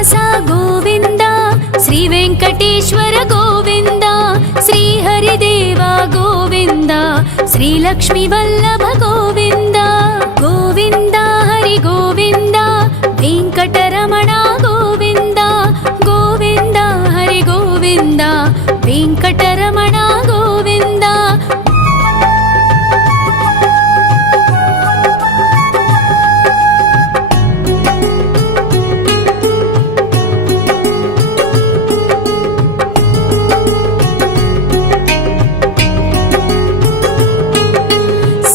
శ్రీనివాస గోవింద, శ్రీ వెంకటేశ్వర గోవింద, శ్రీ హరిదేవ గోవింద, శ్రీ లక్ష్మీ వల్లభ గోవింద. గోవింద హరి గోవింద, వెంకటరమణ గోవింద, గోవింద హరి గోవింద, వెంకటరమణ గోవింద.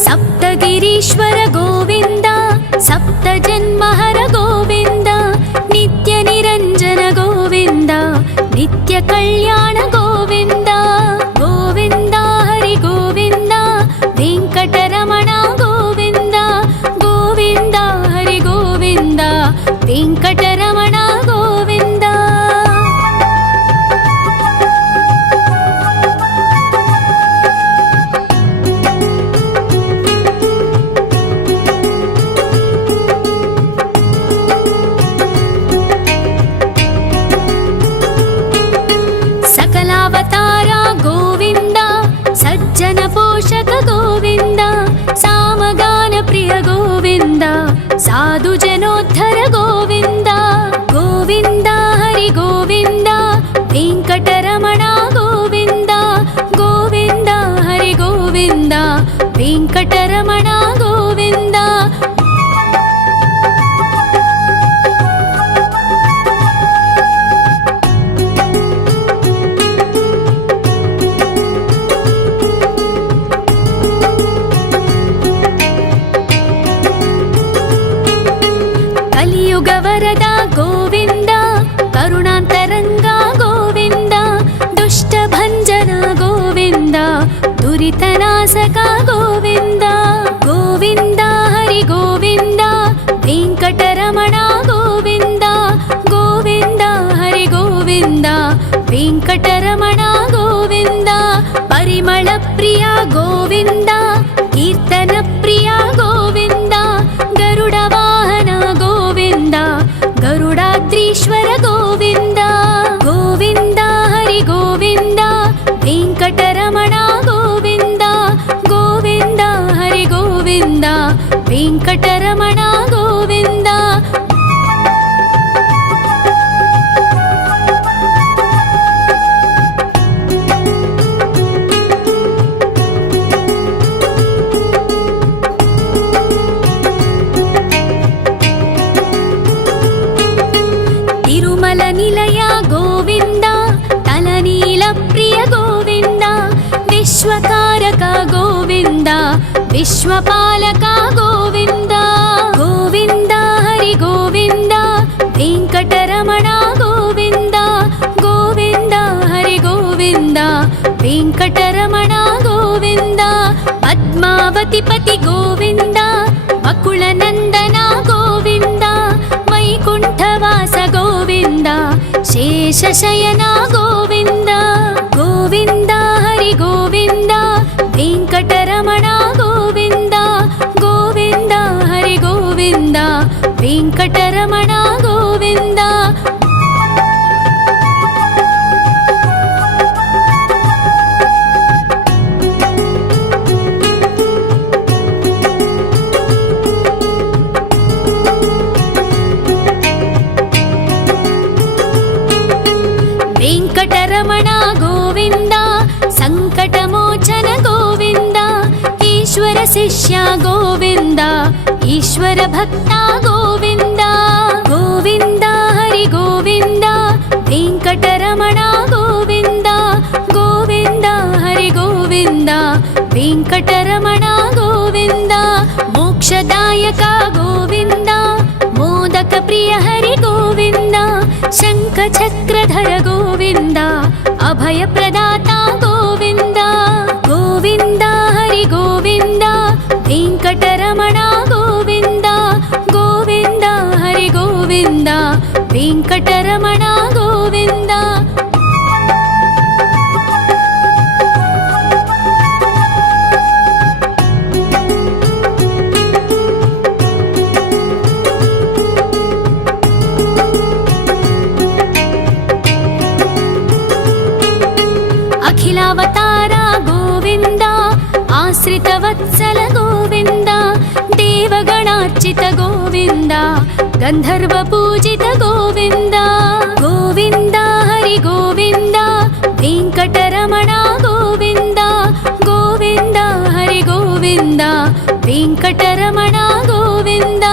సప్తగిరీశ్వర గోవింద, సప్త జన్మహర గోవింద, నిత్య నిరంజన గోవింద, నిత్య కళ్యాణ గోవింద. గోవింద హరి గోవింద, వెంకటరమణ గోవింద, గోవింద హరి గోవింద, వెంకటరమణ గోవింద. సకలావతార గోవింద, సజ్జన పోషక గోవింద, సామగాన ప్రియ గోవింద, సాధు జనోద్ధర గోవింద. గోవింద హరి గోవింద, వెంకటరమణ గోవింద, గోవింద హరి గోవింద, వెంకటరమణ గోవింద. కలియుగ వరద గోవింద, కరుణాంతరంగా గోవింద, దుష్ట భంజన గోవింద, దురితనాశక గోవింద. గోవింద హరి గోవింద, వెంకటరమణ గోవింద, గోవింద హరి గోవింద, వెంకటరమణ గోవింద. పరిమళ ప్రియ గోవింద, కీర్తన ప్రియ గోవింద, గరుడ వాహన గోవింద, గరుడాద్రీశ్వర గోవింద. గోవింద హరి గోవింద, వెంకటరమణ గోవింద, గోవింద హరి గోవింద, వెంకటరమణ గోవింద. తిరుమల నిలయ గోవింద, తలనీల ప్రియ గోవింద, విశ్వకారక గోవింద, విశ్వపాలక గోవింద. గోవింద హరి గోవింద, వెంకటరమణ గోవింద, గోవింద హరి గోవింద, వెంకటరమణ గోవింద. పద్మావతి పతి గోవింద, వకుళ నందన గోవింద, వైకుంఠవాస గోవింద, శేషశయన గోవింద. గోవింద హరి గోవింద, వెంకటరమణ గోవింద, గోవింద హరి గోవింద, వెంకటరమణ గోవింద. వెంకటరమణ గోవింద, సంకటమోచన గోవింద, ఈశ్వర శిష్య గోవింద, ఈశ్వర భక్త గోవింద. గోవింద హరి గోవింద, వెంకటరమణ గోవింద, గోవింద హరి గోవింద, వెంకటరమణ గోవింద. మోక్షదాయక గోవింద, మోదక ప్రియ హరి గోవింద, శంఖ చక్రధర గోవింద, అభయ ప్రదాత గోవింద. గోవింద హరి గోవింద, వెంకటరమణ గోవింద, గోవింద హరి గోవింద, వెంకటరమణ గోవింద. सकलावतार गोविन्द आश्रितवत्सल गोविन्द देवगणार्चित गोविन्द गन्धर्वपूजित गोविन्द गोविन्द हरि गोविन्द वेङ्कटरमण गोविन्द गोविन्द हरि गोविन्द वेङ्कटरमण गोविन्द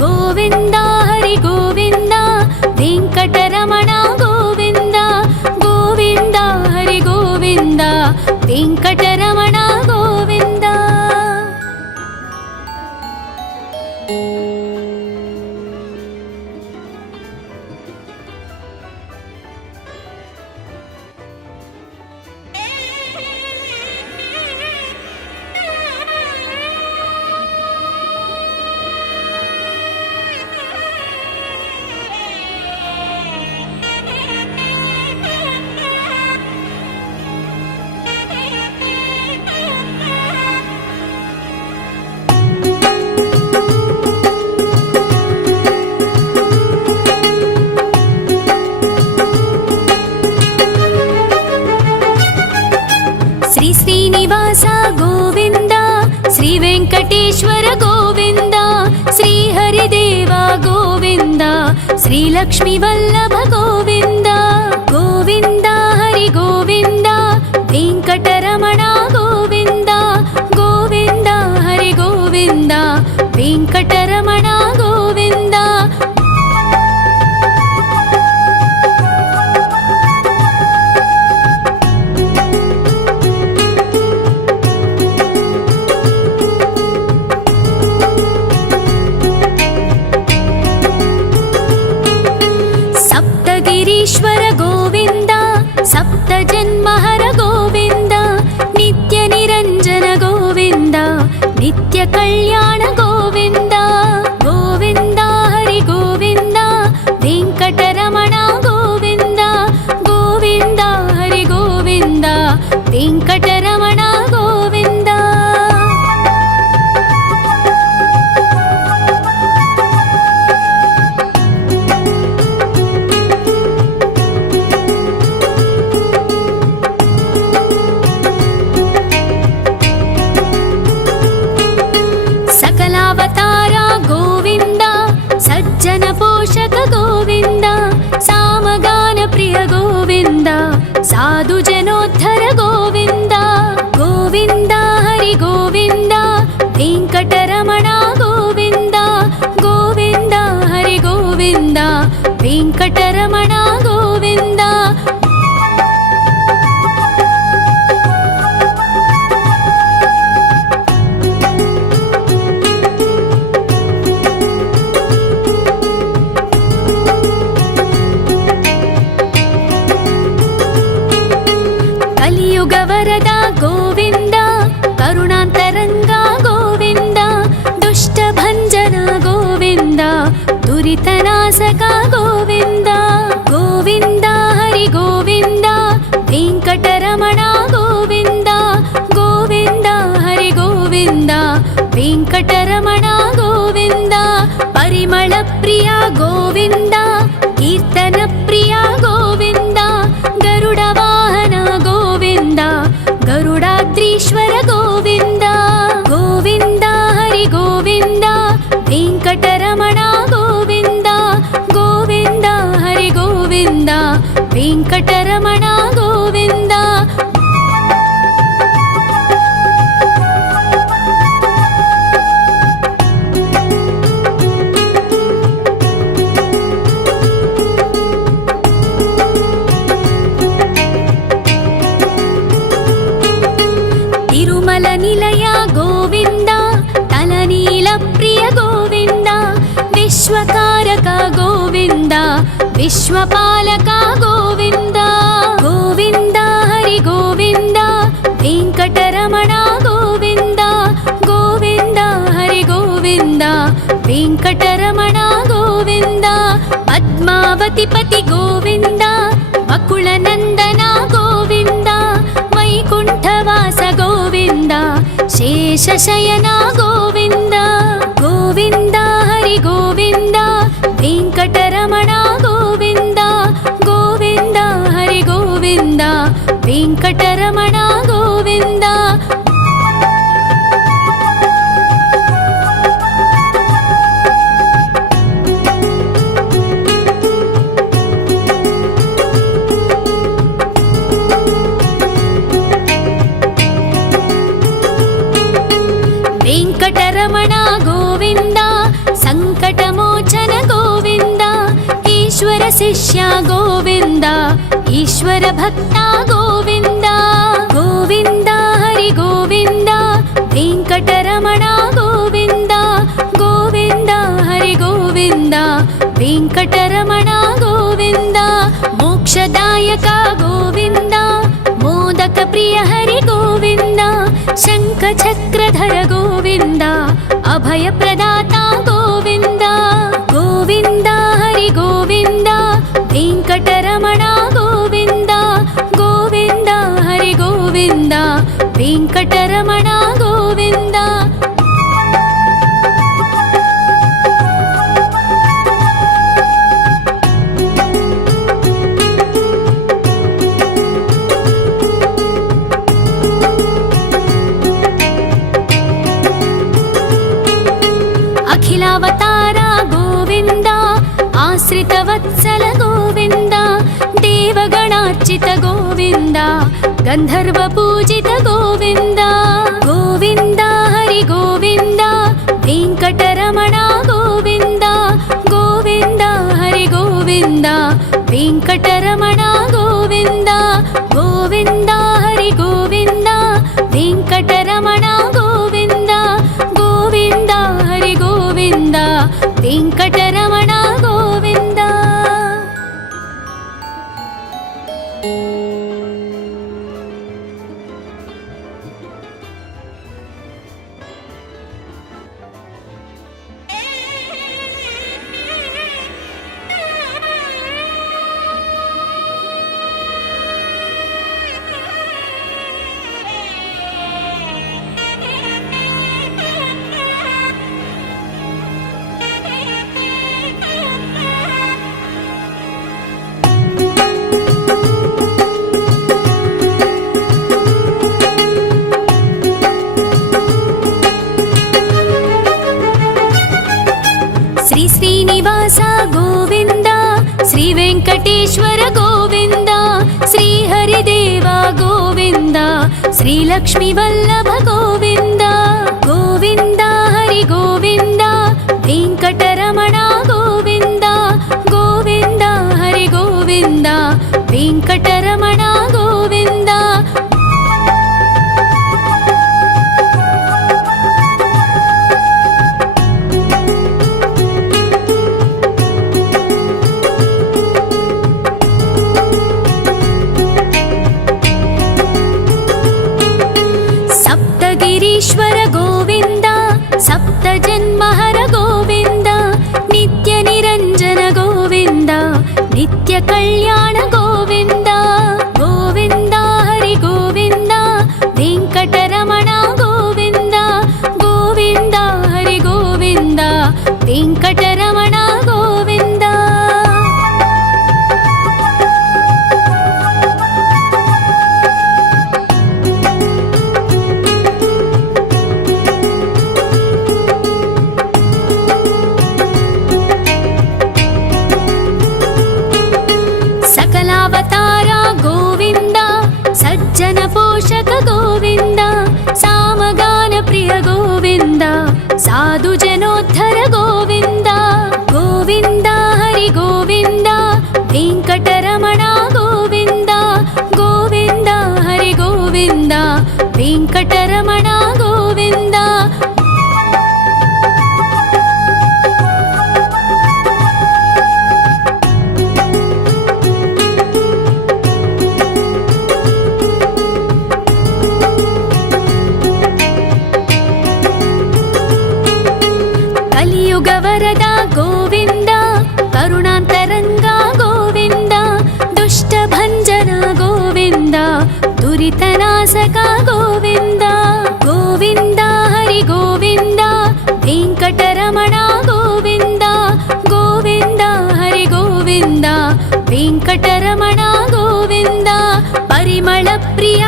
गोविन्द हरि गोविन्द वेङ्कटरमण गोविन्द गोविन्द हरि गोविन्द वेङ्कटरमण गोविन्द। श्री श्रीनिवास गोविन्द श्री वेङ्कटेश्वर गोविन्द श्री हरिदेव गोविन्द श्री लक्ष्मीवल्लभ गोविन्द गोविन्द हरि गोविन्द वेङ्कटरमण गोविन्द गोविन्द हरि गोविन्द वेङ्कटरमण गोविन्द। सप्तगिरीश्वर गोविन्द सप्तजन्महर गोविन्द नित्यनिरञ्जन गोविन्द नित्यकल्याण गोविन्द गोविन्द हरि गोविन्द वेङ्कटरमण गोविन्द गोविन्द हरि गोविन्द वेङ्कटरमण गोविन्द। सकलावतार गोविन्द सज्जन पोषक गोविन्द सामगान प्रिय गोविन्द साधु जनोद्धर गोविन्द गोविन्द हरि गोविन्द वेङ्कटरमण गोविन्द गोविन्द हरि गोविन्द वेङ्कटरमण गोविन्द। कलियुगवरद गोविन्द करुणान्तरङ्ग गोविन्द दुष्टभञ्जन गोविन्द दुरितनाशक गोविन्द गोविन्द हरि गोविन्द वेङ्कटरमण गोविन्द गोविन्द हरि गोविन्द वेङ्कटरमण गोविन्द। परिमलप्रिय गोविन्द कीर्तनप्रिय गोविन्द गरुडवाहन गोविन्द गरुडाद्रीश्वर गोविन्द गोविन्द हरि गोविन्द वेङ्कटरमण गोविन्द गोविन्द हरि गोविन्द वेङ्कटरमण गोविन्द। तिरुमल निलय गोविन्द तलनील प्रिय गोविन्द विश्वकारक गोविन्द विश्वपालक गोविन्द गोविन्द हरि गोविन्द वेङ्कटरमण गोविन्द गोविन्द हरि गोविन्द वेङ्कटरमण गोविन्द। पद्मावतिपति गोविन्द वकुलनन्दन गोविन्द वैकुण्ठवास गोविन्द शेषशयन गोविन्द गोविन्द हरि गोविन्द वेङ्कटरमण गोविन्द गोविन्द हरि गोविन्द वेङ्कटरमण వెంకటరమణ గోవింద. వెంకటరమణ గోవింద, సంకటమోచన గోవింద, ఈశ్వర శిష్య గోవింద, ఈశ్వర భక్త గోవింద. గోవింద హరి గోవింద, వెంకటరమణ గోవింద, గోవింద హరి గోవింద, వెంకటరమణ గోవింద. మోక్షదాయక గోవింద, మోదక ప్రియ హరి గోవింద, శంఖ చక్రధర గోవింద, అభయ ప్రదాత గోవింద. గోవింద హరి గోవింద, వెంకటరమణ గోవింద, గోవింద హరి గోవింద, వెంకటరమణ గోవింద. అఖిలావతార గోవింద, ఆశ్రిత వత్సల గోవింద, దేవగణార్చిత గోవింద, గంధర్వ పూజిత గోవింద. గోవింద హరి గోవింద, వెంకటరమణ గోవింద, గోవింద హరి గోవింద, వెంకటరమణ గోవింద. గోవింద హరి గోవింద, వెంకటరమణ గోవింద, గోవింద హరి గోవింద, వెంకటరమణ గోవింద. శ్రీ శ్రీనివాస గోవింద, శ్రీ వెంకటేశ్వర గోవింద, శ్రీ హరిదేవ గోవింద, శ్రీ లక్ష్మీ వల్లభ గోవింద. గోవింద హరి గోవింద, వెంకటరమణ గోవింద, గోవింద హరి గోవింద, వెంకటరమణ గోవింద. సప్తగిరీశ్వర గోవింద, సప్త జన్మహర గోవింద, నిత్య నిరంజన గోవింద, నిత్య కళ్యాణ గోవింద. గోవింద హరి గోవింద, వెంకటరమణ గోవింద, గోవింద హరి గోవింద, వెంకటరమణ గోవింద. సకలావతార గోవింద, సజ్జన పోషక గోవింద, సామగాన ప్రియ గోవింద, సాధు జనోద్ధర గోవింద. గోవింద హరి గోవింద, వెంకటరమణ గోవింద, గోవింద హరి గోవింద, వెంకటరమణ గోవింద. కలియుగ వరద గోవింద, కరుణాంతరంగా గోవింద, దుష్ట భంజన గోవింద, దురితనాశక గోవింద. గోవింద హరి గోవింద, వెంకటరమణ గోవింద, గోవింద హరి గోవింద, వెంకటరమణ గోవింద. పరిమళ ప్రియ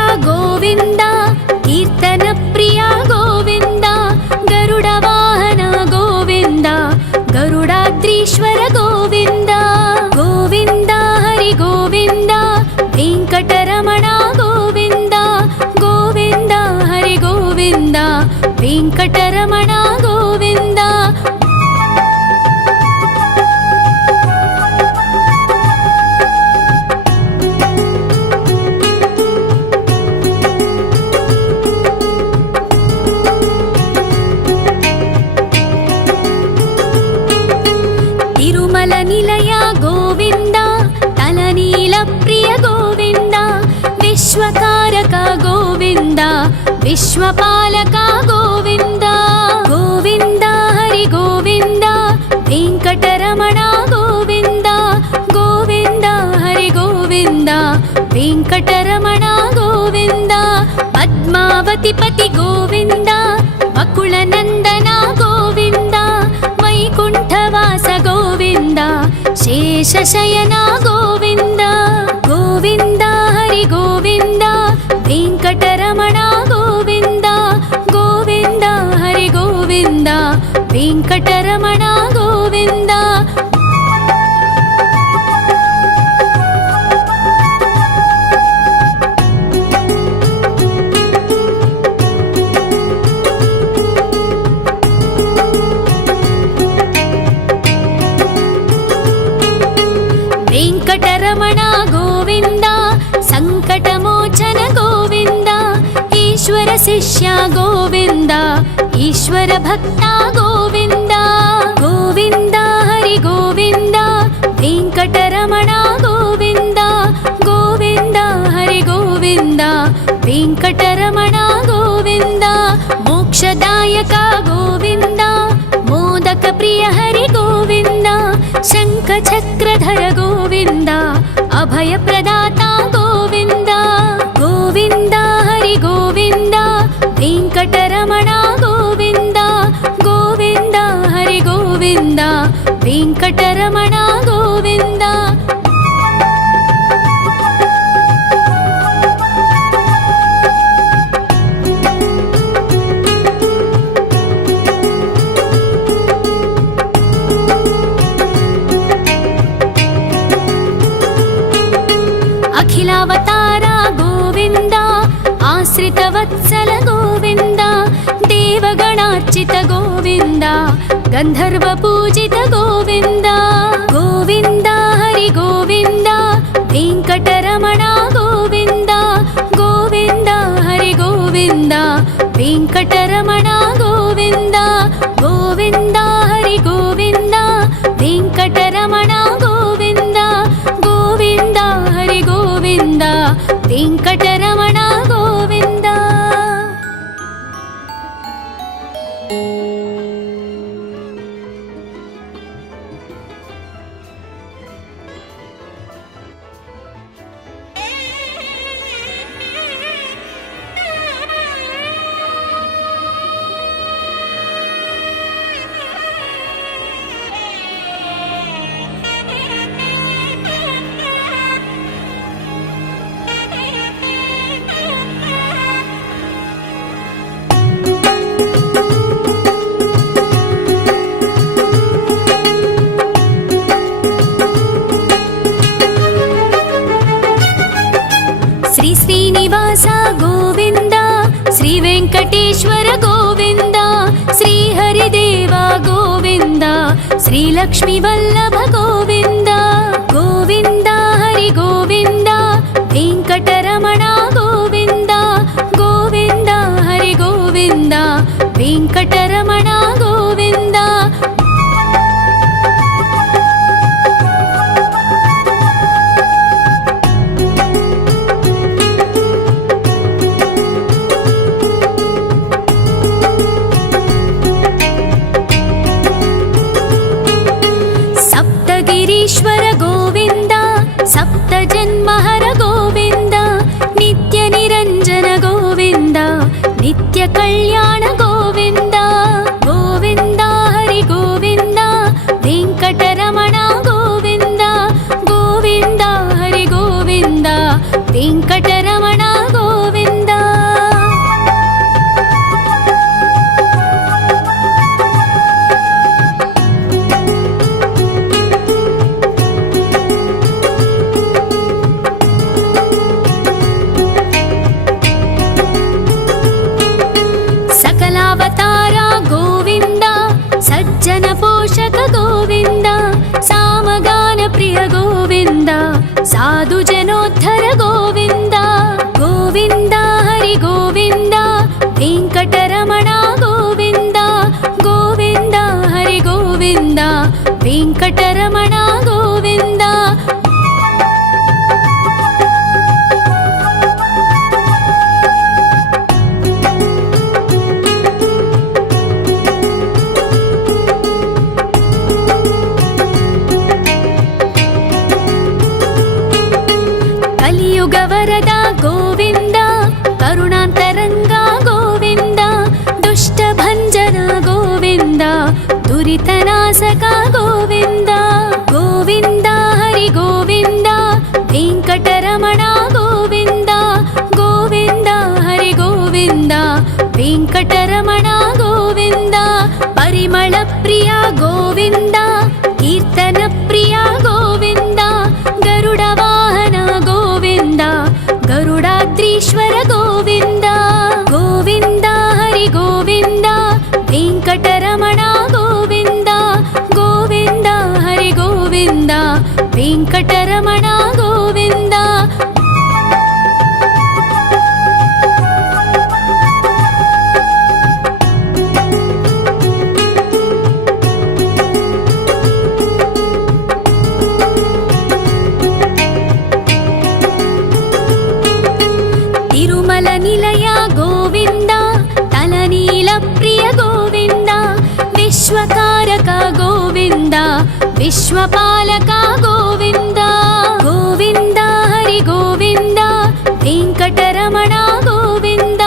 తిరుమల నిలయ గోవింద తలనీల ప్రియ గోవింద విశ్వకారక గోవింద విశ్వపాలక గోవింద గోవింద హరి గోవింద వెంకటరమణ గోవింద గోవింద హరి గోవింద వెంకటరమణ గోవింద పద్మావతి పతి గోవింద బకుళ నందన గోవింద వైకుంఠవాస గోవింద శేషశయన గోవింద గోవింద హరి గోవింద వెంకటరమణ గోవింద గోవింద హరి గోవింద వెంకటరమణ గోవింద వెంకటరమణ గోవింద సంకటమోచన గోవింద ఈశ్వర శిష్య గోవింద ఈశ్వర భక్త గోవింద గోవింద హరి గోవింద వెంకటరమణ గోవింద గోవింద హరి గోవింద వెంకటరమణ గోవింద మోక్షదాయక గోవింద మోదక ప్రియ హరి గోవింద శంఖ చక్రధర గోవింద అభయ ప్రదాత గోవింద గోవింద హరి గోవింద వెంకటరమణ గోవింద గోవింద హరి గోవింద వెంకటరమణ గోవింద అఖిలావతార గోవింద ఆశ్రిత వత్సల గోవింద దేవగణార్చిత గోవింద గంధర్వ పూజిత గోవింద గోవింద హరి గోవింద వెంకటరమణ గోవింద గోవింద హరి గోవింద వెంకటరమణ గోవింద గోవింద హరి గోవింద వెంకటరమణ గోవింద గోవింద హరి గోవింద వెంకటరమణ గోవింద శ్రీ శ్రీనివాస గోవింద శ్రీ వెంకటేశ్వర గోవింద శ్రీ హరిదేవ గోవింద శ్రీ లక్ష్మీ వల్లభ గోవింద గోవింద హరి గోవింద వెంకటరమణ గోవింద గోవింద హరి గోవింద వెంకటరమణ గోవింద సప్తగిరీశ్వర గోవింద సప్త జన్మహర గోవింద నిత్య నిరంజన గోవింద నిత్య కళ్యాణ గోవింద గోవింద హరి గోవింద వెంకటరమణ గోవింద గోవింద హరి గోవింద వెంకటరమణ గోవింద సకలావతార గోవింద సజ్జన పోషక గోవింద సామగాన ప్రియ గోవింద సాధు జనోద్ధర గోవింద గోవింద హరి గోవింద వెంకటరమణ గోవింద గోవింద హరి గోవింద వెంకటరమణ ಕಲಿಯುಗವರದ ಗೋವಿಂದ ಕರುಣಾಂತರಂಗ ಗೋವಿಂದ ದುಷ್ಟಭಂಜನ ಗೋವಿಂದ ದುರಿತನಾಶಕ ಗೋವಿಂದ ಗೋವಿಂದ ಹರಿ ಗೋವಿಂದ ವೆಂಕಟರಮಣ ಗೋವಿಂದ ಗೋವಿಂದ ಹರಿ ಗೋವಿಂದ ವೆಂಕಟರಮಣ ಗೋವಿಂದ ಪರಿಮಳ ಪ್ರಿಯ ಗೋವಿಂದ ಕೀರ್ತನ ಪ್ರಿಯ ಗೋವಿಂದ ಗರುಡ ವಾಹನ ಗೋವಿಂದ ಗರುಡಾದ್ರೀಶ್ವರ ಗೋವಿಂದ ಗೋವಿಂದ ಹರಿ ಗೋವಿಂದ ವೆಂಕಟರಮಣ ಗೋವಿಂದ ಗೋವಿಂದ ಹರಿ ಗೋವಿಂದ ವೆಂಕಟರಮಣ ಗೋವಿಂದ ತಿರುಮಲ ನಿಲಯ ಗೋವಿಂದ ತಲನೀಲ ಪ್ರಿಯ ಗೋವಿಂದ ವಿಶ್ವಕಾರಕ ಗೋವಿಂದ ವಿಶ್ವಪಾಲಕ ಗೋವಿಂದ ಗೋವಿಂದ ಹರಿ ಗೋವಿಂದ ವೆಂಕಟರಮಣ ಗೋವಿಂದ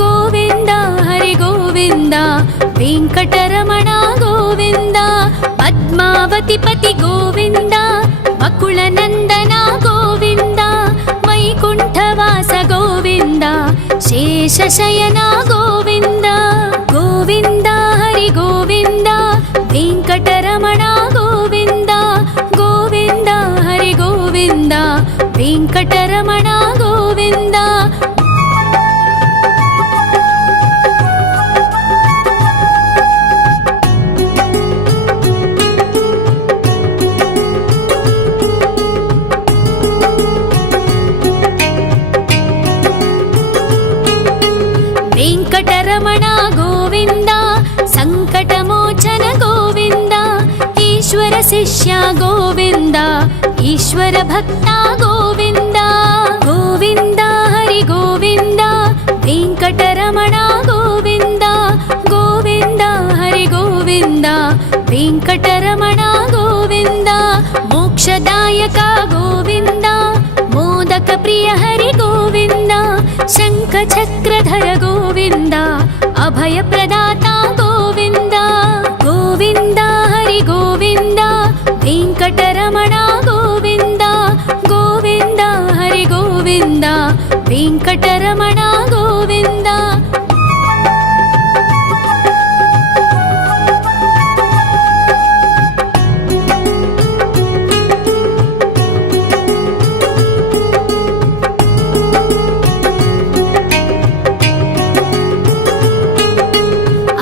ಗೋವಿಂದ ಹರಿ ಗೋವಿಂದ ವೆಂಕಟರಮಣ ಗೋವಿಂದ ಪದ್ಮಾವತಿ ಪತಿ ಗೋವಿಂದ ವಕುಳ ನಂದನ ಗೋವಿಂದ ವೈಕುಂಠವಾಸ ಗೋವಿಂದ ಶೇಷಶಯನ ಗೋವಿಂದ ಗೋವಿಂದ ಹರಿ ಗೋವಿಂದ ವೆಂಕಟರಮಣ ಗೋವಿಂದ ಗೋವಿಂದ ಹರಿ ಗೋವಿಂದ ವೆಂಕಟರಮಣ ಗೋವಿಂದ ವೆಂಕಟರಮಣ ಗೋವಿಂದ ಸಂಕಟಮೋಚನ ಗೋವಿಂದ ಈಶ್ವರ ಶಿಷ್ಯ ಗೋವಿಂದ ಈಶ್ವರ ಭಕ್ತ ಗೋವಿಂದ ಗೋವಿಂದ ಹರಿ ಗೋವಿಂದ ವೆಂಕಟರಮಣ ಗೋವಿಂದ ಗೋವಿಂದ ಹರಿ ಗೋವಿಂದ ವೆಂಕಟರಮಣ ಗೋವಿಂದ ಮೋಕ್ಷದಾಯಕ ಗೋವಿಂದ ಮೋದಕ ಪ್ರಿಯ ಹರಿ ಗೋವಿಂದ ಶಂಖ ಚಕ್ರಧರ ಗೋವಿಂದ ಅಭಯ ಪ್ರದಾತ ಗೋವಿಂದ ಗೋವಿಂದ ಹರಿ ಗೋವಿಂದ ವೆಂಕಟರಮಣ ಗೋವಿಂದ ಗೋವಿಂದ ಹರಿ ಗೋವಿಂದ ವೆಂಕಟರಮಣ ಗೋವಿಂದ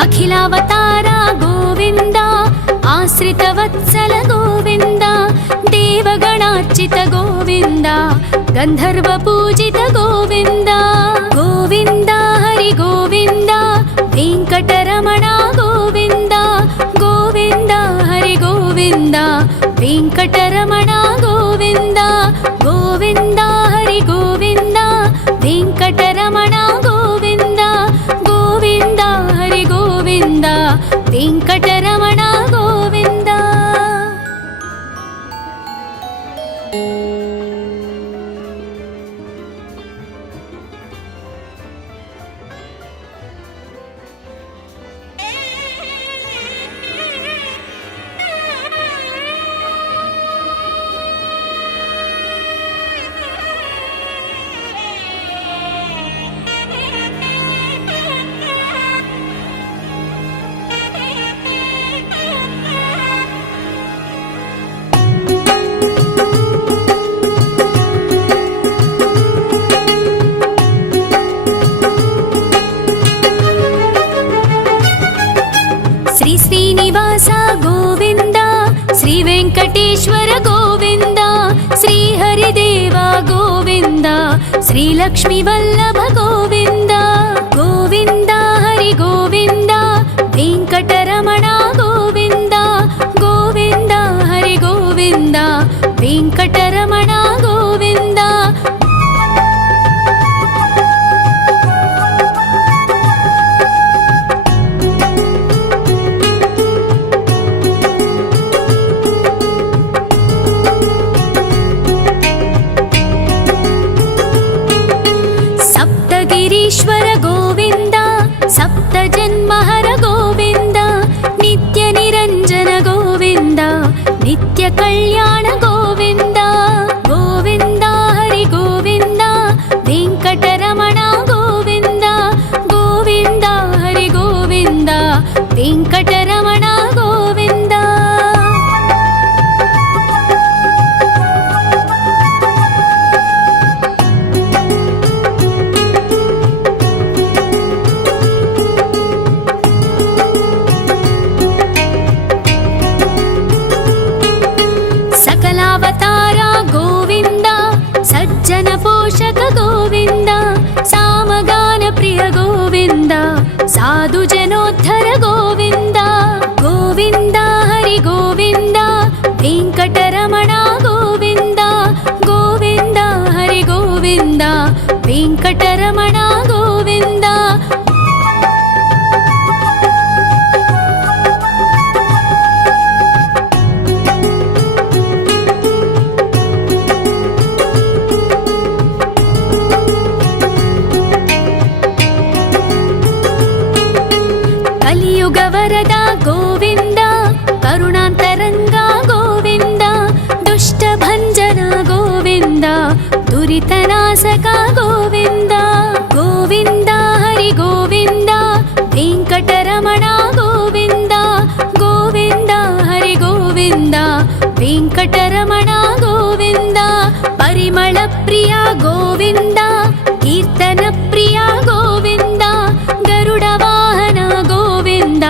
ಅಖಿಲಾವತಾರ ಗೋವಿಂದ ಆಶ್ರಿತ ವತ್ಸಲ ಗೋವಿಂದ ದೇವಗಣಾರ್ಚಿತ ಗೋವಿಂದ ಗಂಧರ್ವ ಪೂಜಿತ ಗೋವಿಂದ ಗೋವಿಂದ ಹರಿ ಗೋವಿಂದ ವೆಂಕಟರಮಣ ಗೋವಿಂದ ಗೋವಿಂದ ಹರಿ ಗೋವಿಂದ ವೆಂಕಟರಮಣ ಗೋವಿಂದ ಗೋವಿಂದ ಹರಿ ಗೋವಿಂದ ವೆಂಕಟರಮಣ ಗೋವಿಂದ ಗೋವಿಂದ ಹರಿ ಗೋವಿಂದ ವೆಂಕಟರಮಣ ಗೋವಿಂದ ಶ್ರೀನಿವಾಸ ಗೋವಿಂದ ಶ್ರೀ ವೆಂಕಟೇಶ್ವರ ಗೋವಿಂದ ಶ್ರೀ ಹರಿದೇವ ಗೋವಿಂದ ಶ್ರೀ ಲಕ್ಷ್ಮೀ ವಲ್ಲಭ ಗೋವಿಂದ ಗೋವಿಂದ ಹರಿ ಗೋವಿಂದ ವೆಂಕಟರಮಣ ಗೋವಿಂದ ಗೋವಿಂದ ಹರಿ ಗೋವಿಂದ ವೆಂಕಟರಮಣ ಗೋವಿಂದ ಶ್ರೀನಿವಾಸಕ ಗೋವಿಂದ ಗೋವಿಂದ ಹರಿ ಗೋವಿಂದ ವೆಂಕಟರಮಣ ಗೋವಿಂದ ಗೋವಿಂದ ಹರಿ ಗೋವಿಂದ ವೆಂಕಟರಮಣ ಗೋವಿಂದ ಪರಿಮಳ ಪ್ರಿಯ ಗೋವಿಂದ ಕೀರ್ತನ ಪ್ರಿಯ ಗೋವಿಂದ ಗರುಡ ವಾಹನ ಗೋವಿಂದ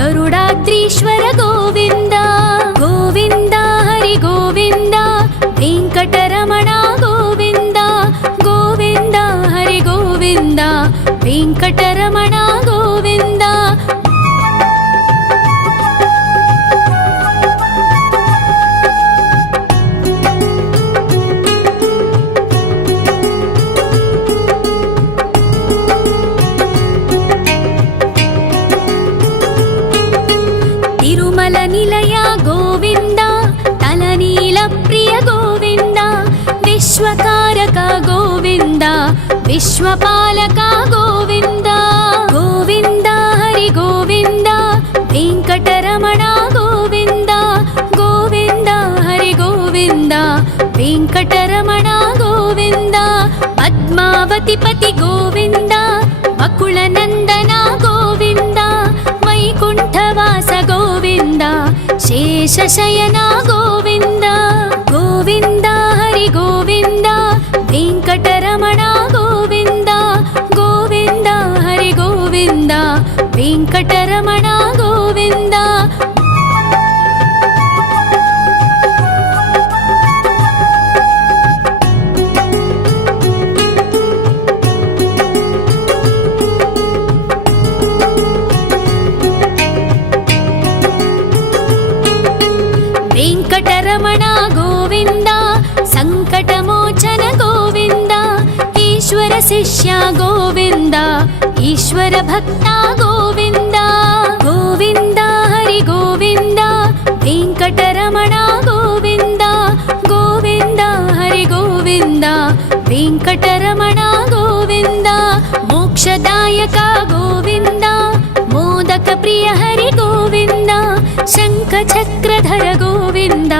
ಗರುಡಾದ್ರೀಶ್ವರ ಗೋವಿಂದ ಗೋವಿಂದ ಹರಿ ಗೋವಿಂದ ವೆಂಕಟರಮಣ ಗೋವಿಂದ ಗೋವಿಂದ ಹರಿ ಗೋವಿಂದ ವೆಂಕಟರಮಣ ಗೋವಿಂದ ತಿರುಮಲ ನಿಲಯ ಗೋವಿಂದ ತಲನೀಲ ಪ್ರಿಯ ಗೋವಿಂದ ವಿಶ್ವಕಾರಕ ಗೋವಿಂದ ವಿಶ್ವಪಾಲಕ ಗೋವಿಂದ ಗೋವಿಂದ ಹರಿ ಗೋವಿಂದ ವೆಂಕಟರಮಣ ಗೋವಿಂದ ಗೋವಿಂದ ಹರಿ ಗೋವಿಂದ ವೆಂಕಟರಮಣ ಗೋವಿಂದ ಪದ್ಮಾವತಿ ಪತಿ ಗೋವಿಂದ ಬಕುಳ ನಂದನ ಗೋವಿಂದ ವೈಕುಂಠವಾಸ ಗೋವಿಂದ ಶೇಷಶಯನ ಗೋವಿಂದ ಗೋವಿಂದ ಹರಿ ಗೋವಿಂದ ವೆಂಕಟರಮಣ ಗೋವಿಂದ ಗೋವಿಂದ ಹರಿ ಗೋವಿಂದ ವೆಂಕಟರಮಣ ಗೋವಿಂದ ವೆಂಕಟರಮಣ ಗೋವಿಂದ ಸಂಕಟಮೋಚನ ಗೋವಿಂದ ಈಶ್ವರ ಶಿಷ್ಯ ಗೋವಿಂದ ಈಶ್ವರ ಭಕ್ತ ಗೋವಿಂದ ಗೋವಿಂದ ಹರಿ ಗೋವಿಂದ ವೆಂಕಟರಮಣ ಗೋವಿಂದ ಗೋವಿಂದ ಹರಿ ಗೋವಿಂದ ವೆಂಕಟರಮಣ ಗೋವಿಂದ ಮೋಕ್ಷದಾಯಕ ಗೋವಿಂದ ಮೋದಕ ಪ್ರಿಯ ಹರಿ ಗೋವಿಂದ ಶಂಖ ಚಕ್ರಧರ ಗೋವಿಂದ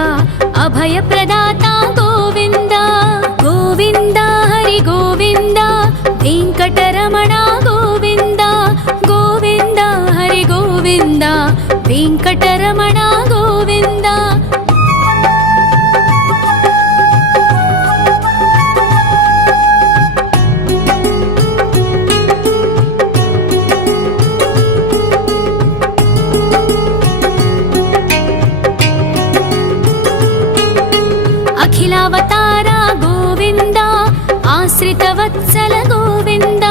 ಅಭಯ ಪ್ರದಾತ ಗೋವಿಂದ ಗೋವಿಂದ ಹರಿ ಗೋವಿಂದ ವೆಂಕಟರಮಣ ಗೋವಿಂದ ಗೋವಿಂದ ಹರಿ ಗೋವಿಂದ ವೆಂಕಟರಮಣ ಗೋವಿಂದ ಅಖಿಲಾವತಾರ ಗೋವಿಂದ ಆಶ್ರಿತ ವತ್ಸಲ ಗೋವಿಂದ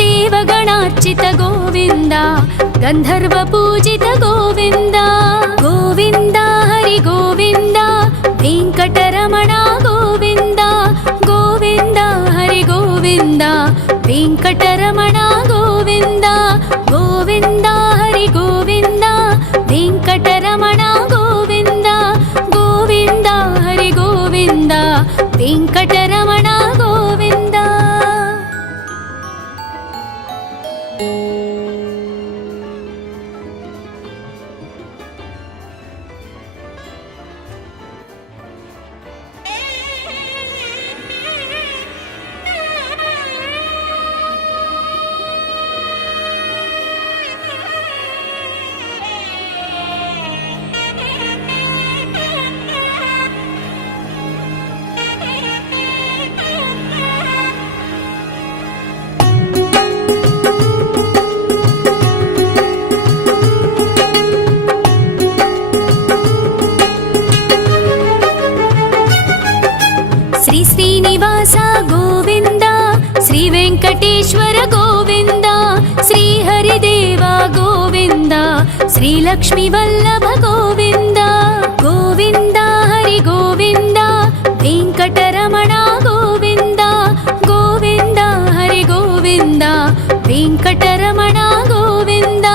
ದೇವಗಣಾರ್ಚಿತ ಗೋವಿಂದ ಗಂಧರ್ವ ಪೂಜಿತ ಗೋವಿಂದ ಗೋವಿಂದ ಹರಿ ಗೋವಿಂದ ವೆಂಕಟರಮಣ ಗೋವಿಂದ ಗೋವಿಂದ ಹರಿ ಗೋವಿಂದ ವೆಂಕಟರಮಣ ಗೋವಿಂದ ಗೋವಿಂದ ಹರಿ ಗೋವಿಂದ ವೆಂಕಟರಮಣ ಗೋವಿಂದ ಗೋವಿಂದ ಹರಿ ಗೋವಿಂದ ವೆಂಕಟರಮಣ ಗೋವಿಂದ ಶ್ರೀ ಶ್ರೀನಿವಾಸ ಗೋವಿಂದ ಶ್ರೀ ವೆಂಕಟೇಶ್ವರ ಗೋವಿಂದ ಶ್ರೀ ಹರಿದೇವ ಗೋವಿಂದ ಶ್ರೀ ಲಕ್ಷ್ಮೀ ವಲ್ಲಭ ಗೋವಿಂದ ಗೋವಿಂದ ಹರಿ ಗೋವಿಂದ ವೆಂಕಟರಮಣ ಗೋವಿಂದ ಗೋವಿಂದ ಹರಿ ಗೋವಿಂದ ವೆಂಕಟರಮಣ ಗೋವಿಂದ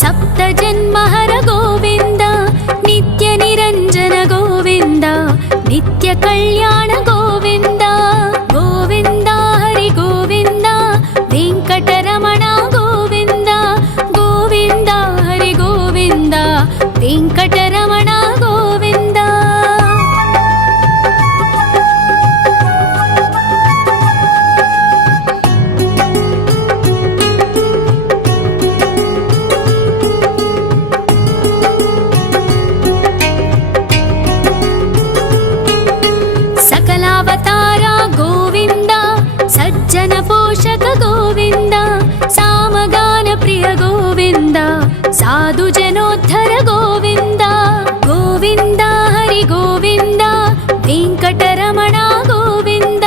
ಸಪ್ತ ಜನ್ಮಹರ ಗೋವಿಂದ ನಿತ್ಯ ನಿರಂತರ ನಿರಂಜನ ಗೋವಿಂದ ನಿತ್ಯ ಕಲ್ಯಾಣ ಗೋವಿಂದ ಗೋವಿಂದ ಹರಿ ಗೋವಿಂದ ವೆಂಕಟರಮಣ ಗೋವಿಂದ ಗೋವಿಂದ ಹರಿ ಗೋವಿಂದ ವೆಂಕಟರಮಣ ಗೋವಿಂದ. सकलावतार गोविंद सज्जन पोषक गोविंद सामगान प्रिय गोविंद साधु जनोद्धर गोविंद गोविंद हरि गोविंद वेंकटरमण गोविंद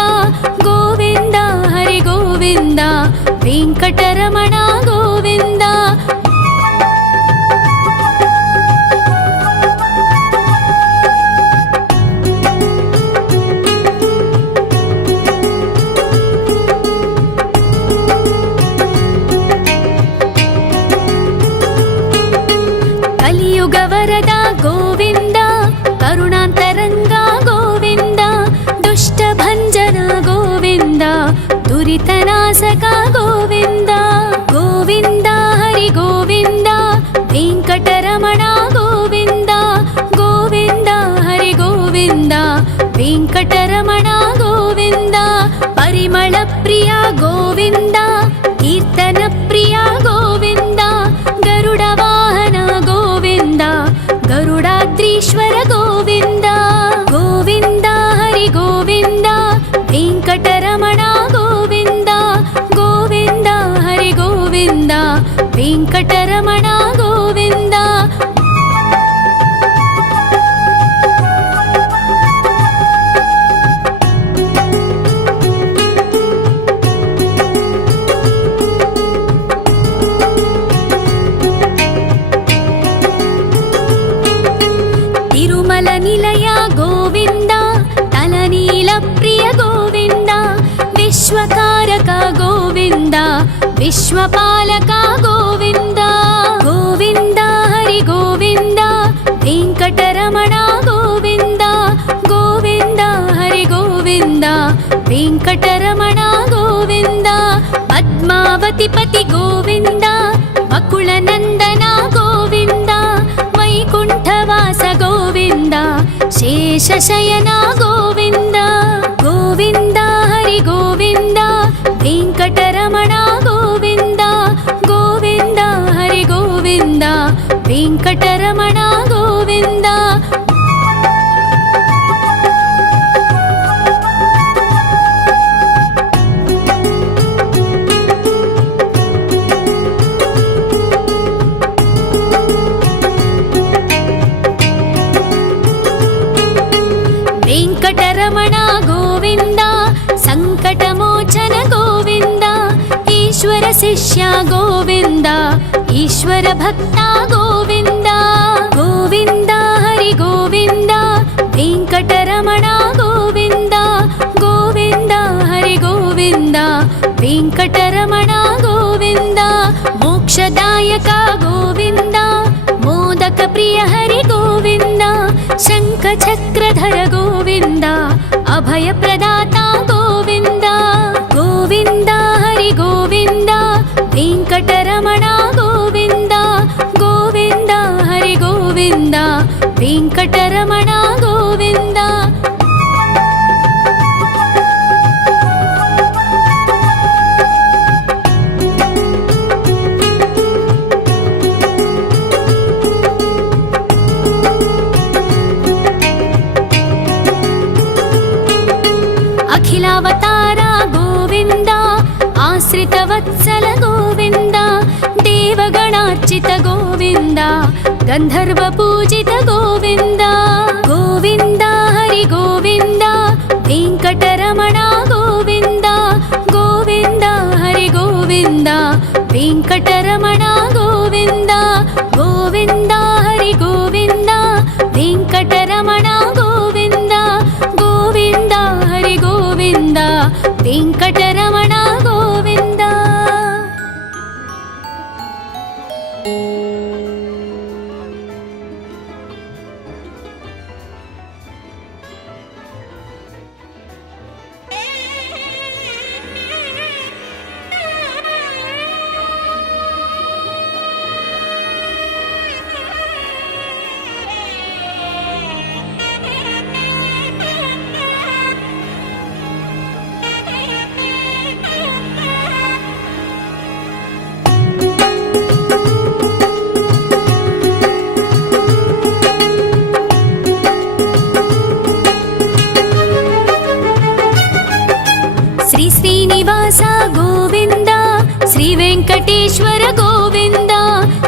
गोविंद हरि गोविंद वेंकटरमण गोविंद. ಕಲಿಯುಗವರದ ಗೋವಿಂದ ಕರುಣಾಂತರಂಗ ಗೋವಿಂದ ದುಷ್ಟಭಂಜನ ಗೋವಿಂದ ದುರಿತನಾಶಕ ಗೋವಿಂದ ಗೋವಿಂದ ಹರಿ ಗೋವಿಂದ ವೆಂಕಟರಮಣ ಗೋವಿಂದ ಗೋವಿಂದ ಹರಿ ಗೋವಿಂದ ವೆಂಕಟರಮಣ ಗೋವಿಂದ. ಪರಿಮಳ ಪ್ರಿಯ ಗೋವಿಂದ ಕೀರ್ತನ ಪ್ರಿಯ ಗೋವಿಂದ ಗರುಡ ವಾಹನ ಗೋವಿಂದ ಗರುಡಾದ್ರೀಶ್ವರ ಗೋವಿಂದ ಗೋವಿಂದ ಹರಿ ಗೋವಿಂದ ವೆಂಕಟರಮಣ ಗೋವಿಂದ ಗೋವಿಂದ ಹರಿ ಗೋವಿಂದ ವೆಂಕಟರಮಣ ಗೋವಿಂದ. ತಿರುಮಲ ನಿಲಯ ಗೋವಿಂದ ತಲನೀಲ ಪ್ರಿಯ ಗೋವಿಂದ ವಿಶ್ವಕಾರಕ ಗೋವಿಂದ ವಿಶ್ವಪಾಲಕ ಗೋವಿಂದ ಗೋವಿಂದ ಹರಿ ಗೋವಿಂದ ವೆಂಕಟರಮಣ ಗೋವಿಂದ ಗೋವಿಂದ ಹರಿ ಗೋವಿಂದ ವೆಂಕಟರಮಣ ಗೋವಿಂದ. ಪದ್ಮಾವತಿ ಪತಿ ಗೋವಿಂದ ವಕುಳ ನಂದನ ಗೋವಿಂದ ವೈಕುಂಠವಾಸ ಗೋವಿಂದ ಶೇಷಶಯನ ಗೋವಿಂದ ಗೋವಿಂದ ಹರಿ ಗೋವಿಂದ ವೆಂಕಟರಮಣ ಗೋವಿಂದ ಗೋವಿಂದ ಹರಿ ಗೋವಿಂದ ವೆಂಕಟರಮಣ ಗೋವಿಂದ. ವೆಂಕಟರಮಣ ಗೋವಿಂದ ಸಂಕಟಮೋಚನ ಗೋವಿಂದ ಈಶ್ವರ ಶಿಷ್ಯ ಗೋವಿಂದ ಈಶ್ವರ ಭಕ್ತ ಗೋವಿಂದ ಗೋವಿಂದ ಹರಿ ಗೋವಿಂದ ವೆಂಕಟರಮಣ ಗೋವಿಂದ ಗೋವಿಂದ ಹರಿ ಗೋವಿಂದ ವೆಂಕಟರಮಣ ಗೋವಿಂದ. ಮೋಕ್ಷದಾಯಕ ಗೋವಿಂದ ಮೋದಕ ಪ್ರಿಯ ಹರಿ ಗೋವಿಂದ ಶಂಖ ಚಕ್ರಧರ ಗೋವಿಂದ ಅಭಯ ಪ್ರದಾತ ಗೋವಿಂದ ಗೋವಿಂದ ಹರಿ ಗೋವಿಂದ ವೆಂಕಟರಮಣ ಗೋವಿಂದ ಗೋವಿಂದ ಹರಿ ಗೋವಿಂದ ವೆಂಕಟರಮಣ ಗೋವಿಂದ. ಅಖಿಲಾವತಾರ ಗೋವಿಂದ ಆಶ್ರಿತ ವತ್ಸಲ ಗೋವಿಂದ ದೇವಗಣಾರ್ಚಿತ ಗೋವಿಂದ ಗಂಧರ್ವ ಪೂಜಿತ ಗೋವಿಂದ ಗೋವಿಂದ ಹರಿ ಗೋವಿಂದ ವೆಂಕಟರಮಣ ಗೋವಿಂದ ಗೋವಿಂದ ಹರಿ ಗೋವಿಂದ ವೆಂಕಟರಮಣ ಗೋವಿಂದ ಗೋವಿಂದ ಹರಿ ಗೋವಿಂದ ವೆಂಕಟರಮಣ ಗೋವಿಂದ ಗೋವಿಂದ ಹರಿ ಗೋವಿಂದ ವೆಂಕಟರಮಣ ಗೋವಿಂದ.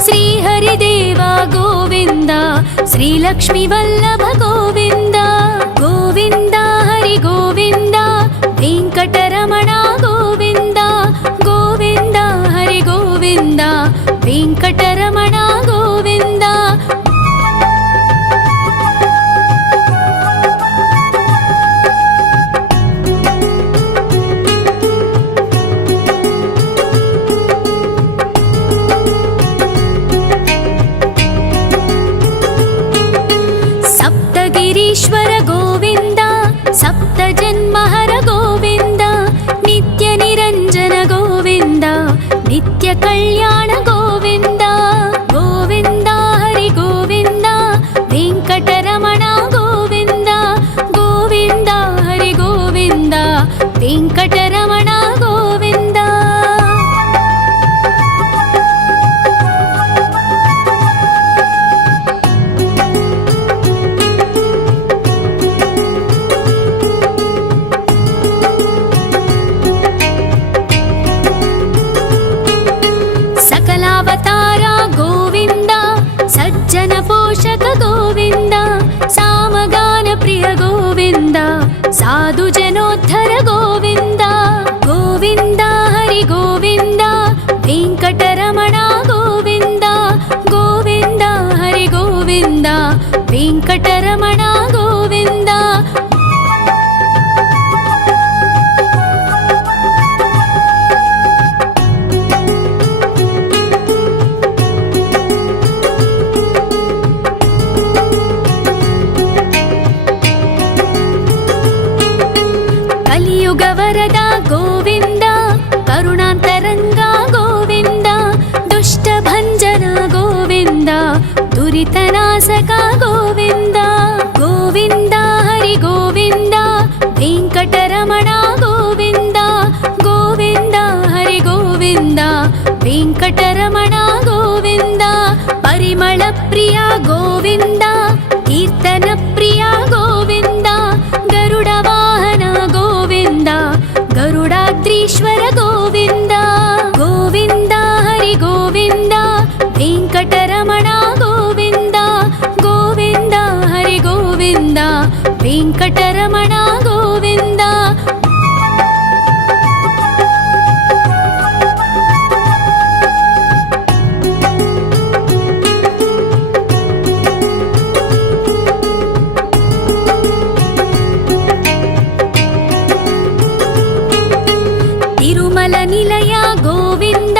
శ్రీహరిదేవ గోవింద శ్రీలక్ష్మీ వల్లభ గోవింద గోవింద హరి గోవింద వెంకటరమణ గోవింద గోవింద హరి గోవింద వెంకటరమణ గోవింద సప్తగిరీశ్వర గోవింద సప్త జన్మహర గోవింద నిత్య నిరంజన గోవింద నిత్య కళ్యాణ గోవింద గోవింద హరి గోవింద వెంకటరమణ గోవింద గోవింద హరి గోవింద వెంకటరమణ గోవింద సకలావతార గోవింద సజ్జన పోషక గోవింద సామగాన ప్రియ గోవింద సాధు జనోద్ధర గోవింద గోవింద హరి గోవింద వెంకటరమణ గోవింద గోవింద హరి గోవింద వెంకటరమణ గోవింద కలియుగ వరద గోవింద కరుణాంతరంగా గోవింద దుష్ట భంజన గోవింద దురితనాశక గోవింద గోవింద హరి గోవింద వెంకటరమణ గోవింద గోవింద హరి గోవింద వెంకటరమణ గోవింద పరిమళ ప్రియ గోవింద కీర్తన ప్రియ గోవింద గరుడ వాహన గోవింద గరుడాద్రీశ్వర గోవింద గోవింద హరి గోవింద వెంకటరమణ గోవింద గోవింద హరి గోవింద వెంకటరమణ గోవింద తిరుమల నిలయ గోవింద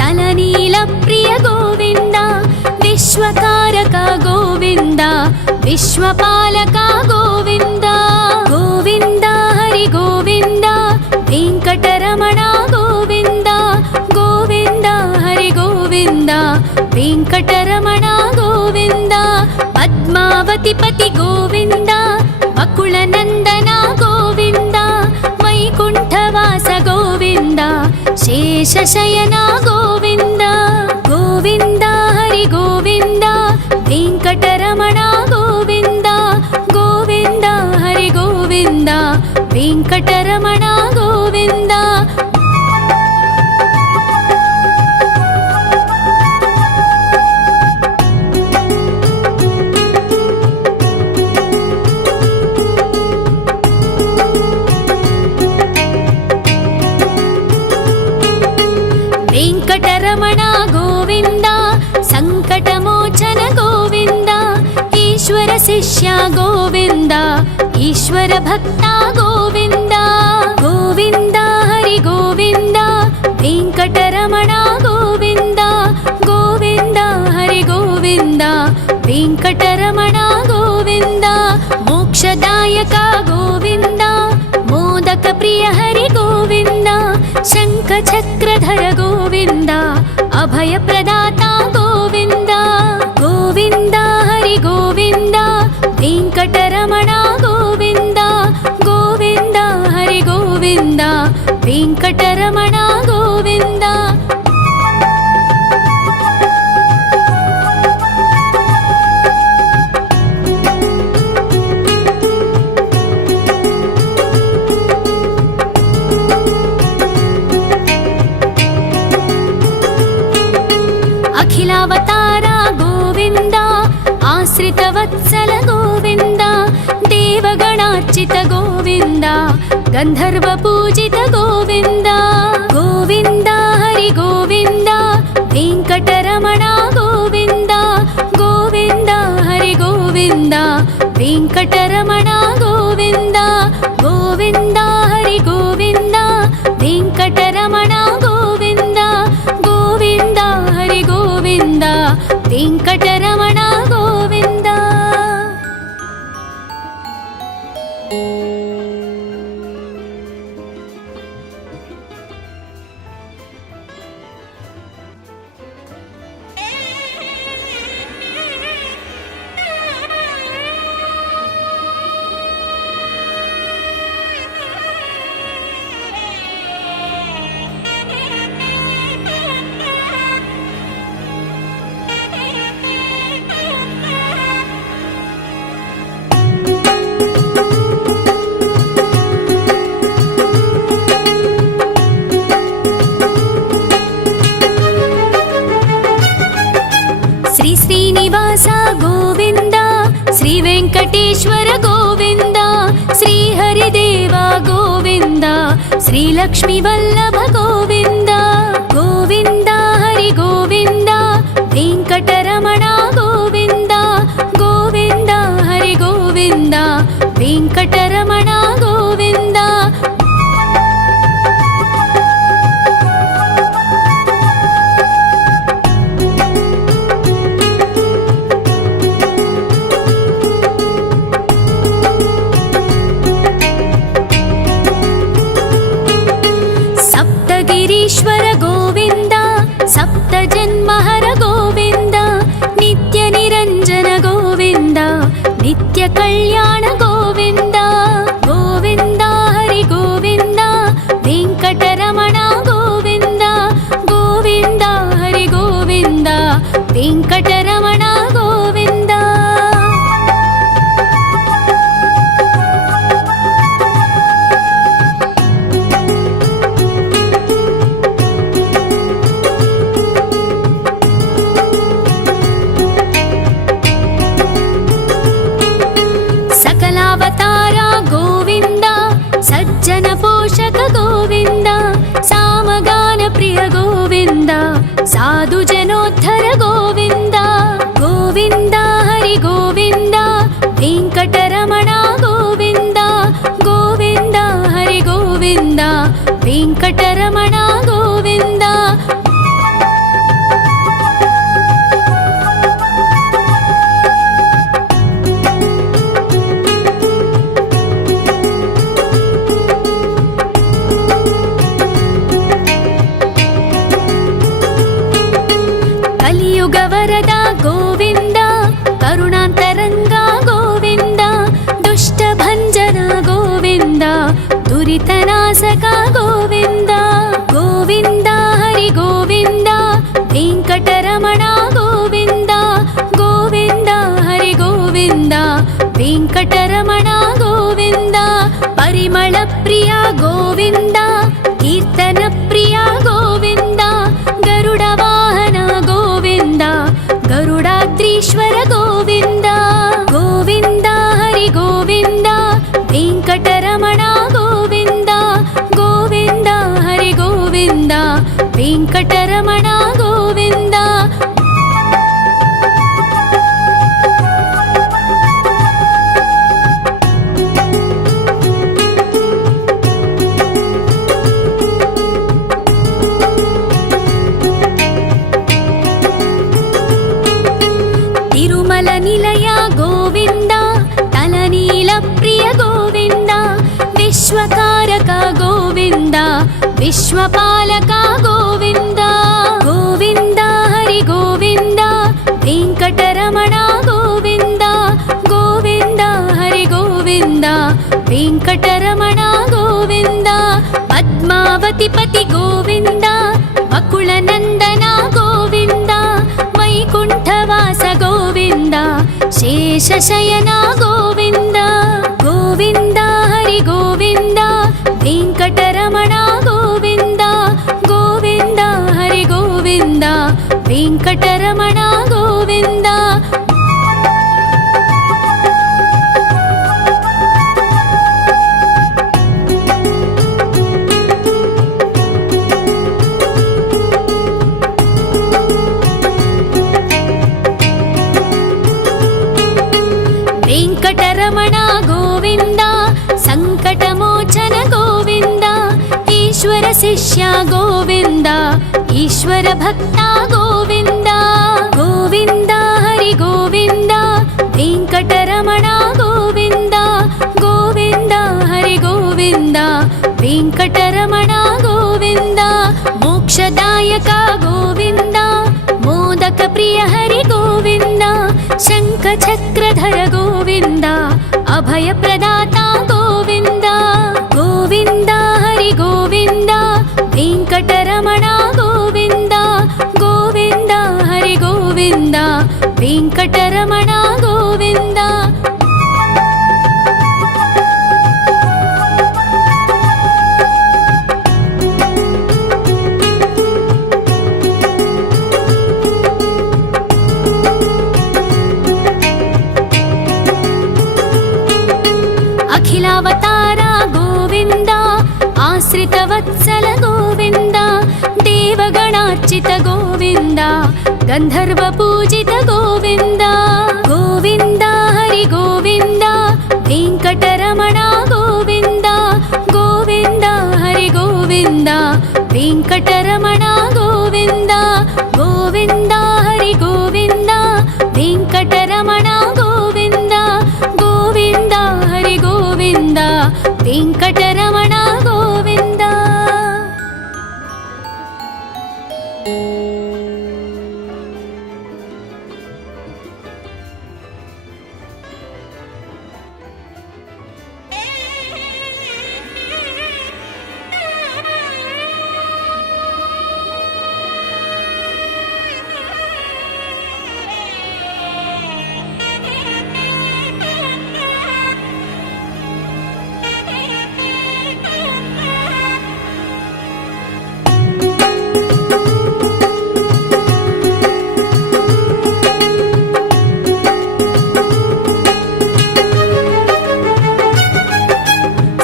తలనీల ప్రియ గోవింద విశ్వకారక గోవింద విశ్వపాలక గోవింద గోవింద హరి గోవింద వెంకటరమణ గోవింద గోవింద హరి గోవింద వెంకటరమణ గోవింద పద్మావతి పతి గోవింద బకుళ నందన గోవింద వైకుంఠవాస గోవింద శేషశయన గోవింద గోవింద హరి గోవింద వెంకటరమణ గోవింద గోవింద హరి గోవింద వెంకటరమణ గోవింద వెంకటరమణ గోవింద సంకటమోచన గోవింద ఈశ్వర శిష్య గోవింద ఈశ్వర భక్త గోవింద గోవింద హరి గోవింద వెంకటరమణ గోవింద గోవింద హరి గోవింద వెంకటరమణ గోవింద మోక్షదాయక గోవింద మోదక ప్రియ హరి గోవింద శంఖ చక్రధర గోవింద అభయ ప్రదాత గోవింద గోవింద హరి గోవింద వెంకటరమణ గోవింద గోవింద హరి గోవింద వెంకటరమణ గోవింద सकलावतार गोविन्द आश्रितवत्सल गोविन्द देवगणार्चित गोविन्द गन्धर्वपूजित गोविन्द गोविन्द हरि गोविन्द वेङ्कटरमण गोविन्द गोविन्द हरि गोविन्द वेङ्कटरमण गोविन्द गोविन्द हरि गोविन्द वेङ्कटरमण गोविन्द गोविन्द हरि गोविन्द वेङ्कटरमण गोविन्द। श्री श्रीनिवास गोविन्द श्री वेङ्कटेश्वर गोविन्द श्री हरिदेव गोविन्द श्री लक्ष्मीवल्लभ गोविन्द गोविन्द हरि गोविन्द वेङ्कटरमण गोविन्द गोविन्द हरि गोविन्द वेङ्कटरमण गोविन्द। सप्तगिरीश्वर गोविन्द सप्तजन्महर गोविन्द नित्यनिरञ्जन गोविन्द नित्यकल्याण गोविन्द गोविन्द हरि गोविन्द वेङ्कटरमण गोविन्द गोविन्द हरि गोविन्द वेङ्कटरमण गोविन्द। सकलावतार गोविन्द सज्जन पोषक गोविन्द सामगान प्रिय गोविन्द साधु जनोद्धर गोविन्द गोविन्द हरि गोविन्द वेङ्कटरमण गोविन्द गोविन्द हरि गोविन्द वेङ्कटरमण गोविन्द। कलियुग वरद गोविन्द करुणान्तरङ्ग गोविन्द दुष्टभञ्जन गोविन्द दुरितनाशक गोविन्द गोविन्द हरि गोविन्द वेङ्कटरमण गोविन्द गोविन्द हरि गोविन्द वेङ्कटरमण गोविन्द। परिमल प्रिय गोविन्द कीर्तन प्रिय गोविन्द गरुड वाहन गोविन्द गरुडाद्रीश्वर गोविन्द गोविन्द हरि गोविन्द वेङ्कटरमण गोविन्द गोविन्द हरि गोविन्द वेङ्कटरमण गोविन्द। तिरुमल निलय गोविन्द तलनील प्रिय गोविन्द विश्वकारक गोविन्द विश्वपालक गोविन्द गोविन्द हरि गोविन्द वेङ्कटरमण गोविन्द गोविन्द हरि गोविन्द वेङ्कटरमण गोविन्द। पद्मावतिपति गोविन्द वकुलनन्दन गोविन्द वैकुण्ठवास गोविन्द शेषशयन गोविन्द गोविन्द हरि गोविन्द वेङ्कटरमण गोविन्द गोविन्द हरि गोविन्द वेङ्कटरमण ಗೋವಿಂದ. ವೆಂಕಟರಮಣ ಗೋವಿಂದ, ಸಂಕಟಮೋಚನ ಗೋವಿಂದ, ಈಶ್ವರ ಶಿಷ್ಯ ಗೋವಿಂದ, ಈಶ್ವರ ಭಕ್ತ ಗೋವಿಂದ. ಗೋವಿಂದ ಹರಿ ಗೋವಿಂದ, ವೆಂಕಟರಮಣ ಗೋವಿಂದ, ಗೋವಿಂದ ಹರಿ ಗೋವಿಂದ, ವೆಂಕಟರಮಣ ಗೋವಿಂದ. ಮೋಕ್ಷದಾಯಕ ಗೋವಿಂದ, ಮೋದಕ ಪ್ರಿಯ ಹರಿ ಗೋವಿಂದ, ಶಂಖ ಚಕ್ರಧರ ಗೋವಿಂದ, ಅಭಯ ಪ್ರದಾತ ಗೋವಿಂದ. ಗೋವಿಂದ ಹರಿ ಗೋವಿಂದ, ವೆಂಕಟರಮಣ ಗೋವಿಂದ, ಗೋವಿಂದ ಹರಿ ಗೋವಿಂದ, ವೆಂಕಟರಮಣ ಗೋವಿಂದ. ಅಖಿಲಾವತಾರ ಗೋವಿಂದ, ಆಶ್ರಿತ ವತ್ಸಲ ಗೋವಿಂದ, ದೇವಗಣಾರ್ಚಿತ ಗೋವಿಂದ, ಗಂಧರ್ವ ಪೂಜಿತ ಗೋವಿಂದ. ಗೋವಿಂದ ಹರಿ ಗೋವಿಂದ, ವೆಂಕಟರಮಣ ಗೋವಿಂದ, ಗೋವಿಂದ ಹರಿ ಗೋವಿಂದ, ವೆಂಕಟರಮಣ ಗೋವಿಂದ. ಗೋವಿಂದ ಹರಿ ಗೋವಿಂದ, ವೆಂಕಟರಮಣ ಗೋವಿಂದ, ಗೋವಿಂದ ಹರಿ ಗೋವಿಂದ, ವೆಂಕಟರಮಣ ಗೋವಿಂದ.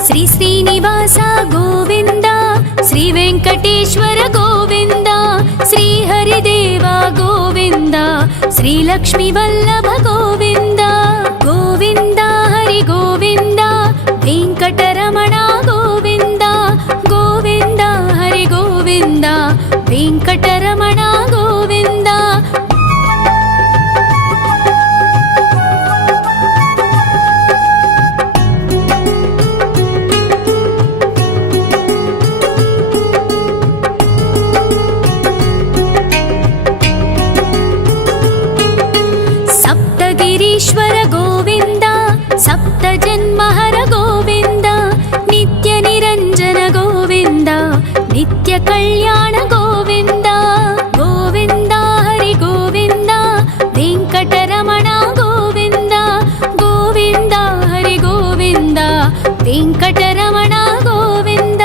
ಶ್ರೀ ಶ್ರೀನಿವಾಸ ಗೋವಿಂದ, ಶ್ರೀ ವೆಂಕಟೇಶ್ವರ ಗೋವಿಂದ, ಶ್ರೀ ಹರಿದೇವ ಗೋವಿಂದ, ಶ್ರೀ ಲಕ್ಷ್ಮೀ ವಲ್ಲಭ ಗೋವಿಂದ. ಗೋವಿಂದ ಹರಿ ಗೋವಿಂದ, ವೆಂಕಟರಮಣ ಗೋವಿಂದ, ಗೋವಿಂದ ಹರಿ ಗೋವಿಂದ, ವೆಂಕಟರಮಣ ಗೋವಿಂದ. ಸಪ್ತಗಿರೀಶ್ವರ ಗೋವಿಂದ, ಸಪ್ತ ಜನ್ಮಹರ ಗೋವಿಂದ, ನಿತ್ಯ ನಿರಂಜನ ಗೋವಿಂದ, ನಿತ್ಯ ಕಲ್ಯಾಣ ಗೋವಿಂದ. ಗೋವಿಂದ ಹರಿ ಗೋವಿಂದ, ವೆಂಕಟರಮಣ ಗೋವಿಂದ, ಗೋವಿಂದ ಹರಿ ಗೋವಿಂದ, ವೆಂಕಟರಮಣ ಗೋವಿಂದ.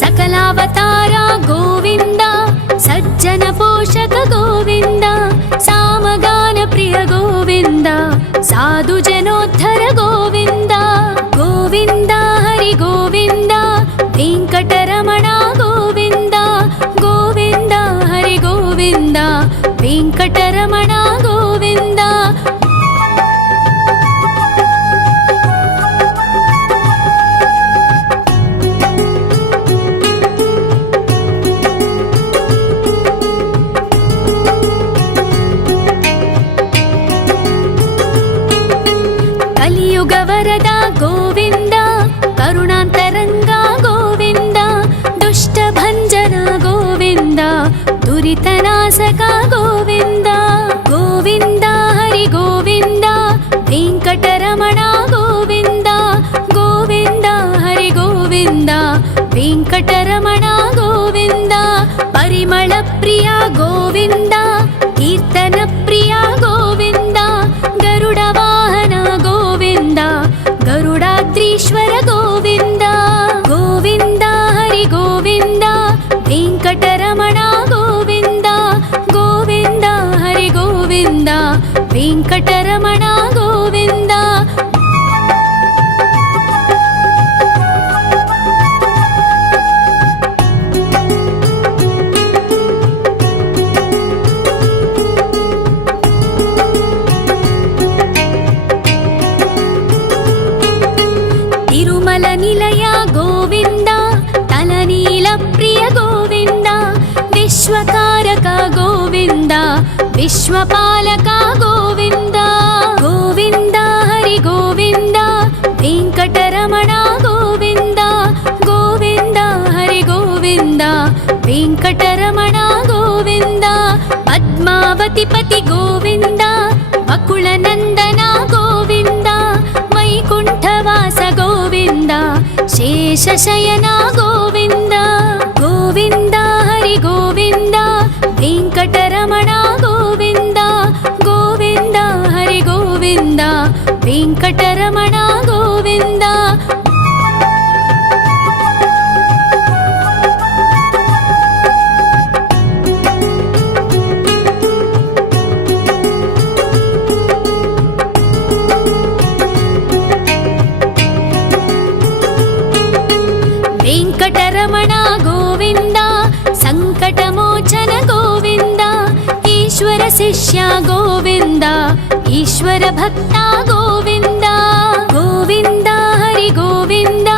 ಸಕಲಾವತಾರ ಗೋವಿಂದ, ಸಜ್ಜನ ಪೋಷಕ ಗೋವಿಂದ, ಸಾಮಗಾನ ಪ್ರಿಯ ಗೋವಿಂದ, ಸಾಧು ಜನೋದ್ಧರ ಗೋವಿಂದ. ಗೋವಿಂದ ಹರಿ ಗೋವಿಂದ, ವೆಂಕಟರಮಣ ಗೋವಿಂದ, ಗೋವಿಂದ ಹರಿ ಗೋವಿಂದ, ವೆಂಕಟರಮಣ ಗೋವಿಂದ. ಕಲಿಯುಗ ವರದ ಗೋವಿಂದ, ಕರುಣಾಂತರಂಗ ಗೋವಿಂದ, ದುಷ್ಟ ಭಂಜನ ಗೋವಿಂದ, ದುರಿತನಾಶಕ ಗೋವಿಂದ. ಗೋವಿಂದ ಹರಿ ಗೋವಿಂದ, ವೆಂಕಟರಮಣ ಗೋವಿಂದ, ಗೋವಿಂದ ಹರಿ ಗೋವಿಂದ, వెంకటరమణ గోవింద పరిమళ ప్రియ గోవింద కీర్తన ప్రియ గోవింద గరుడ వాహన గోవింద గరుడాద్రీశ్వర గోవింద గోవింద హరి గోవింద వెంకటరమణ గోవింద గోవింద హరి గోవింద వెంకటరమణ గోవింద తిరుమల నిలయ గోవింద తలనీల ప్రియ గోవింద విశ్వకారక గోవింద విశ్వపాలక గోవింద గోవింద హరి గోవింద వెంకటరమణ గోవింద గోవింద హరి గోవింద వెంకటరమణ గోవింద పద్మావతి పతి గోవింద బకుళ నందన గోవింద వైకుంఠవాస గోవింద శేషశయన గోవింద గోవింద హరి గోవింద వెంకటరమణ గోవింద గోవింద హరి గోవింద వెంకటరమణ గోవింద వెంకటరమణ గోవింద సంకటమోచన గోవింద ఈశ్వర శిష్య గోవింద ఈశ్వర భక్త గోవింద గోవింద హరి గోవింద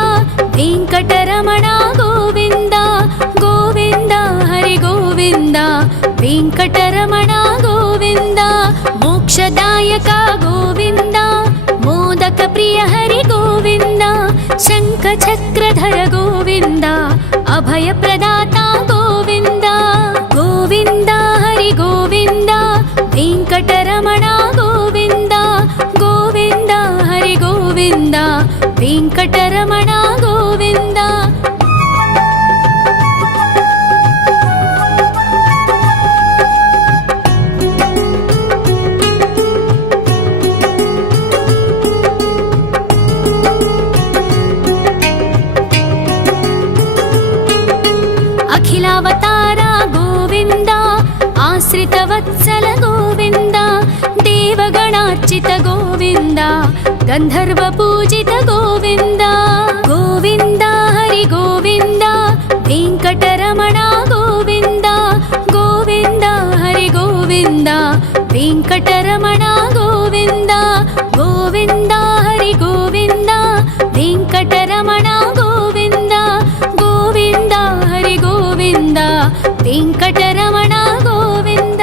వెంకటరమణ గోవింద గోవింద హరి గోవింద వెంకటరమణ గోవింద మోక్షదాయక గోవింద మోదక ప్రియ హరి గోవింద శంఖ చక్రధర గోవింద అభయ ప్రదాత గోవింద గోవింద హరి గోవింద వెంకటరమణ గోవింద గోవింద హరి గోవింద వెంకటరమణ గోవింద అఖిలావతార గోవింద ఆశ్రిత వత్సల గోవింద దేవగణార్చిత గోవింద గంధర్వ పూజిత గోవింద గోవింద హరి గోవింద వెంకటరమణ గోవింద గోవింద హరి గోవింద వెంకటరమణ గోవింద గోవింద హరి గోవింద వెంకటరమణ గోవింద గోవింద హరి గోవింద వెంకటరమణ గోవింద